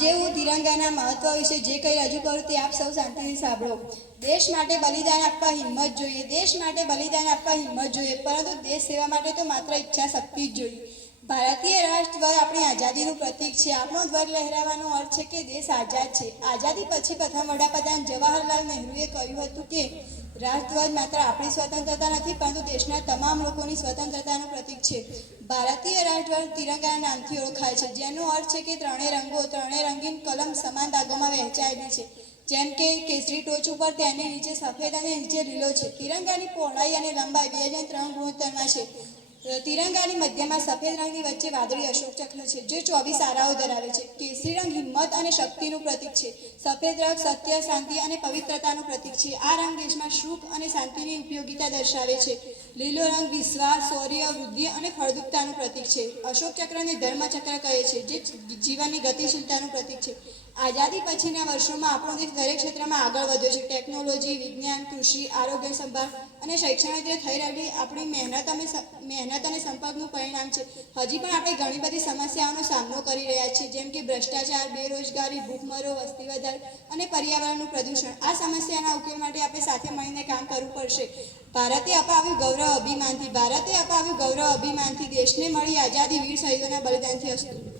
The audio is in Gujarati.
આજે હું તિરંગાના મહત્વ વિશે જે કંઈ રજૂ કરું તે આપ સૌ શાંતિથી સાંભળો. દેશ માટે બલિદાન આપવા હિંમત જોઈએ. દેશ માટે બલિદાન આપવા હિંમત જોઈએ. પરંતુ દેશ સેવા માટે તો માત્ર ઈચ્છા શક્તિ જ જોઈએ. ભારતીય રાષ્ટ્રધ્વજ આપણી આઝાદીનું પ્રતીક છે. આપણો ધ્વજ લહેરાવાનો અર્થ છે કે દેશ આઝાદ છે. આઝાદી પછી પ્રથમ વડાપ્રધાન જવાહરલાલ નહેરુએ કહ્યું હતું કે રાષ્ટ્રધ્વજ માત્ર આપણી સ્વતંત્રતા નથી, પરંતુ દેશના તમામ લોકોની સ્વતંત્રતાનું પ્રતીક છે. ભારતીય રાષ્ટ્રધ્વજ તિરંગાના નામથી ઓળખાય છે, જેનો અર્થ છે કે ત્રણેય રંગો, ત્રણેય રંગીન કલમ સમાન ભાગોમાં વહેંચાયેલી છે. જેમ કે, કેસરી ટોચ ઉપર તેની નીચે સફેદ અને નીચે લીલો છે. તિરંગાની પહોળાઈ અને લંબાઈ બે હજાર ત્રણ ગુણોત્તરમાં છે. તિરંગાની મધ્યમાં સફેદ રંગની વચ્ચે વાદળી અશોક ચક્ર છે જે ચોવીસ આરાઓ ધરાવે છે. હિંમત અને શક્તિનું પ્રતીક છે. સફેદ રંગ સત્ય, શાંતિ અને પવિત્રતાનું પ્રતીક છે. આ રંગ દેશમાં સુખ અને શાંતિની ઉપયોગિતા દર્શાવે છે. લીલો રંગ વિશ્વાસ, શૌર્ય, વૃદ્ધિ અને ફળદ્રુપતાનું પ્રતીક છે. અશોક ચક્રને ધર્મચક્ર કહે છે, જે જીવનની ગતિશીલતાનું પ્રતીક છે. આઝાદી પછીના વર્ષોમાં આપણો દેશ દરેક ક્ષેત્રમાં આગળ વધ્યો છે. ટેકનોલોજી, વિજ્ઞાન, કૃષિ, આરોગ્ય સંભાળ અને શૈક્ષણિક રીતે થઈ રહેલી આપણી મહેનત અને મહેનત અને સંપર્કનું પરિણામ છે. હજી પણ આપણે ઘણી બધી સમસ્યાઓનો સામનો કરી રહ્યા છીએ, જેમ કે ભ્રષ્ટાચાર બેરોજગારી, ભૂખમરો, વસ્તી વધારો અને પર્યાવરણનું પ્રદૂષણ. આ સમસ્યાના ઉકેલ માટે આપણે સાથે મળીને કામ કરવું પડશે. ભારતે અપાવ્યું ગૌરવ અભિમાનથી, ભારતે અપાવ્યું ગૌરવ અભિમાનથી દેશને મળી આઝાદી, વીર શહીદોના બલિદાનથી હસ્તું